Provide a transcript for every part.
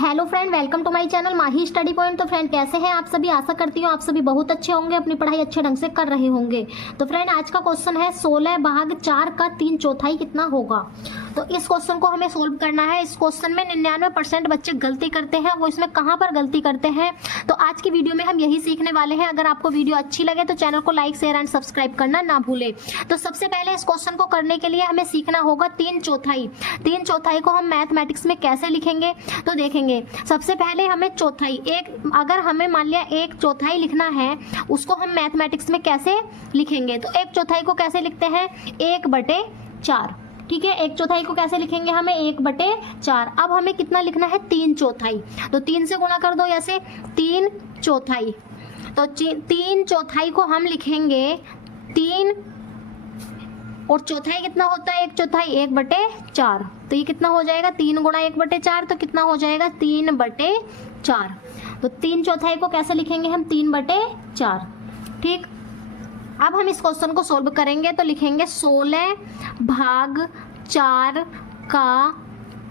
Hello friend, welcome to my channel Mahi study point. तो friend कैसे हैं आप सभी? आशा करती हूँ आप सभी बहुत अच्छे होंगे, अपनी पढ़ाई अच्छे ढंग से कर रहे होंगे। तो फ्रेंड आज का क्वेश्चन है 16 भाग 4 का 3/4 कितना होगा। तो इस क्वेश्चन को हमें सोल्व करना है। इस क्वेश्चन में 99% बच्चे गलती करते हैं। वो इसमें कहाँ पर गलती करते हैं, तो आज की वीडियो में हम यही सीखने वाले हैं। अगर आपको वीडियो अच्छी लगे तो चैनल को लाइक शेयर एंड सब्सक्राइब करना ना भूलें। तो सबसे पहले इस क्वेश्चन को करने के लिए हमें सीखना होगा 3/4। 3/4 को हम मैथमेटिक्स में कैसे लिखेंगे तो देखेंगे। सबसे पहले हमें चौथाई अगर हमें मान लिया 1/4 लिखना है, उसको हम मैथमेटिक्स में कैसे लिखेंगे। तो 1/4 को कैसे लिखते हैं 1/4। ठीक है, 1/4 को कैसे लिखेंगे हमें 1/4। अब हमें कितना लिखना है 3/4। तो 3 से गुणा कर दो, ऐसे 3/4। तो 3/4 को हम लिखेंगे 3 और चौथाई कितना होता है 1/4 1/4। तो ये कितना हो जाएगा 3 गुणा 1/4, तो कितना हो जाएगा 3/4। तो 3/4 को कैसे लिखेंगे हम 3/4। ठीक, अब हम इस क्वेश्चन को सोल्व करेंगे तो लिखेंगे 16 भाग 4 का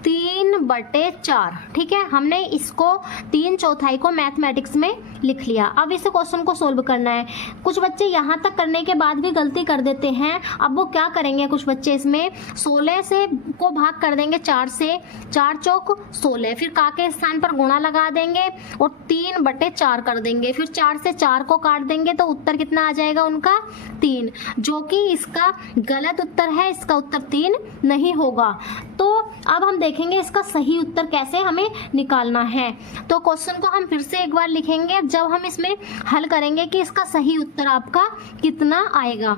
3/4। ठीक है, हमने इसको 3/4 को मैथमेटिक्स में लिख लिया। अब इस क्वेश्चन को सोल्व करना है। कुछ बच्चे यहाँ तक करने के बाद भी गलती कर देते हैं। अब वो क्या करेंगे, कुछ बच्चे इसमें 16 से को भाग कर देंगे 4 से, 4 चौक 16, फिर का के स्थान पर गुणा लगा देंगे और 3/4 कर देंगे। फिर 4 से 4 को काट देंगे तो उत्तर कितना आ जाएगा उनका 3, जो कि इसका गलत उत्तर है। इसका उत्तर 3 नहीं होगा। तो अब हम देखेंगे इसका सही उत्तर कैसे हमें निकालना है। तो क्वेश्चन को हम फिर से एक बार लिखेंगे जब हम इसमें हल करेंगे कि इसका सही उत्तर आपका कितना आएगा।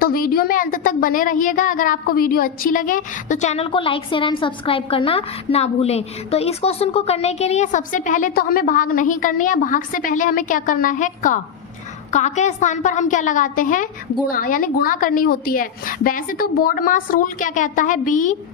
तो वीडियो में अंत तक बने रहिएगा। अगर आपको वीडियो अच्छी लगे तो चैनल को लाइक शेयर एंड सब्सक्राइब करना ना भूलें। तो इस क्वेश्चन को करने के लिए सबसे पहले तो हमें भाग नहीं करनी है। भाग से पहले हमें क्या करना है का के स्थान पर हम क्या लगाते हैं गुणा, यानी गुणा करनी होती है। वैसे तो बोर्ड मास रूल क्या कहता है BODMAS।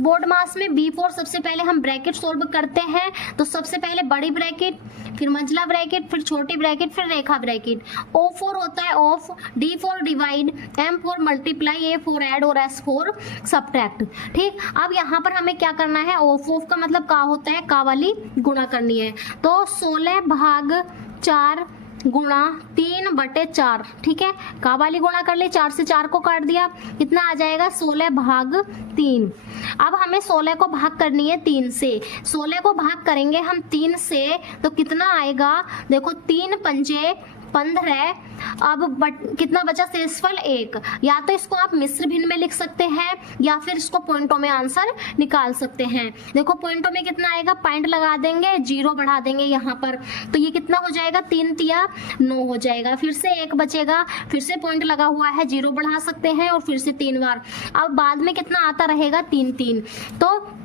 बोर्ड मास में B4 सबसे पहले हम ब्रैकेट सोल्व करते हैं। तो सबसे पहले बड़ी ब्रैकेट, फिर मंझला ब्रैकेट, फिर छोटी ब्रैकेट, फिर रेखा ब्रैकेट। O4 होता है of, D4 divide, M4 multiply, A4 add और S4 सब्ट्रैक्ट। ठीक, अब यहाँ पर हमें क्या करना है, ऑफ का मतलब का होता है का वाली गुणा करनी है। तो 16 भाग 4 गुणा 3/4। ठीक है, का वाली गुणा कर ले, 4 से 4 को काट दिया, कितना आ जाएगा 16 भाग 3। अब हमें 16 को भाग करनी है 3 से। 16 को भाग करेंगे हम 3 से तो कितना आएगा, देखो 3 पंजे 15। अब कितना बचा शेषफल 1। या तो इसको आप मिश्र भिन्न में लिख सकते हैं या फिर इसको पॉइंटों में आंसर निकाल सकते हैं। देखो पॉइंटों में कितना आएगा, पॉइंट लगा देंगे, 0 बढ़ा देंगे यहाँ पर, तो ये कितना हो जाएगा 3 तिया 9 हो जाएगा। फिर से 1 बचेगा, फिर से पॉइंट लगा हुआ है, 0 बढ़ा सकते हैं और फिर से 3 बार। अब बाद में कितना आता रहेगा 3 3, तो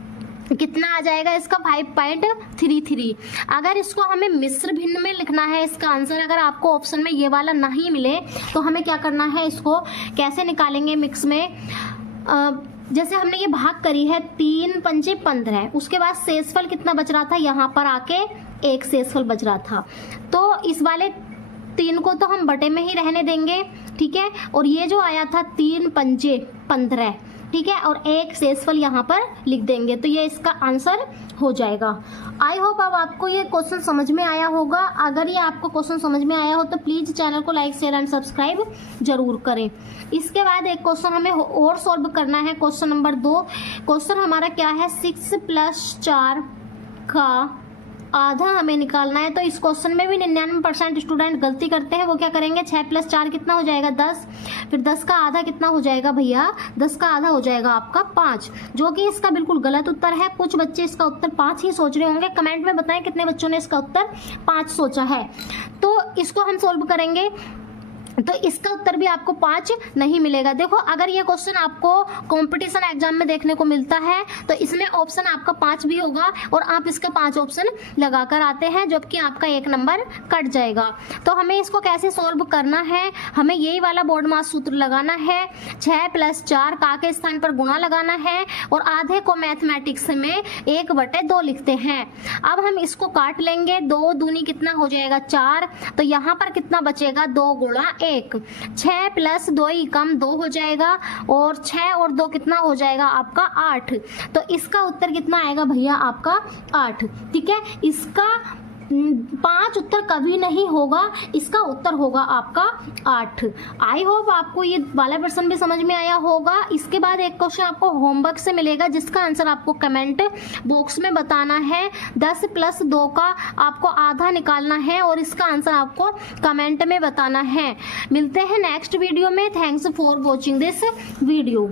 कितना आ जाएगा इसका 5.33। अगर इसको हमें मिश्र भिन्न में लिखना है इसका आंसर, अगर आपको ऑप्शन में ये वाला नहीं मिले तो हमें क्या करना है, इसको कैसे निकालेंगे मिक्स में। जैसे हमने ये भाग करी है 3 पंजे 15, उसके बाद शेषफल कितना बच रहा था, यहाँ पर आके 1 शेषफल बच रहा था। तो इस वाले 3 को तो हम बटे में ही रहने देंगे। ठीक है, और ये जो आया था 3 पंजे 15, ठीक है, और 1 शेषफल यहाँ पर लिख देंगे, तो ये इसका आंसर हो जाएगा। आई होप अब आपको ये क्वेश्चन समझ में आया होगा। अगर ये आपको क्वेश्चन समझ में आया हो तो प्लीज़ चैनल को लाइक शेयर एंड सब्सक्राइब जरूर करें। इसके बाद एक क्वेश्चन हमें और सॉल्व करना है, क्वेश्चन नंबर 2। क्वेश्चन हमारा क्या है, 6 + 4 का आधा हमें निकालना है। तो इस क्वेश्चन में भी 99% स्टूडेंट गलती करते हैं। वो क्या करेंगे, 6 + 4 कितना हो जाएगा 10, फिर 10 का आधा कितना हो जाएगा भैया, 10 का आधा हो जाएगा आपका 5, जो कि इसका बिल्कुल गलत उत्तर है। कुछ बच्चे इसका उत्तर 5 ही सोच रहे होंगे। कमेंट में बताएं कितने बच्चों ने इसका उत्तर 5 सोचा है। तो इसको हम सोल्व करेंगे तो इसका उत्तर भी आपको 5 नहीं मिलेगा। देखो अगर ये क्वेश्चन आपको कंपटीशन एग्जाम में देखने को मिलता है तो इसमें ऑप्शन आपका 5 भी होगा और आप इसका 5 ऑप्शन लगाकर आते हैं, जबकि आपका 1 नंबर कट जाएगा। तो हमें इसको कैसे सॉल्व करना है, हमें यही वाला बोर्ड मास सूत्र लगाना है। 6 + 4 का के स्थान पर गुणा लगाना है और आधे को मैथमेटिक्स में 1/2 लिखते हैं। अब हम इसको काट लेंगे, 2 दूनी कितना हो जाएगा 4, तो यहाँ पर कितना बचेगा 2 × 1। 6 + 2 = 2 हो जाएगा और 6 और 2 कितना हो जाएगा आपका 8। तो इसका उत्तर कितना आएगा भैया आपका 8। ठीक है, इसका 5 उत्तर कभी नहीं होगा, इसका उत्तर होगा आपका 8। आई होप आपको ये वाला प्रश्न भी समझ में आया होगा। इसके बाद एक क्वेश्चन आपको होमवर्क से मिलेगा जिसका आंसर आपको कमेंट बॉक्स में बताना है। 10 + 2 का आपको आधा निकालना है और इसका आंसर आपको कमेंट में बताना है। मिलते हैं नेक्स्ट वीडियो में। Thanks for watching this video.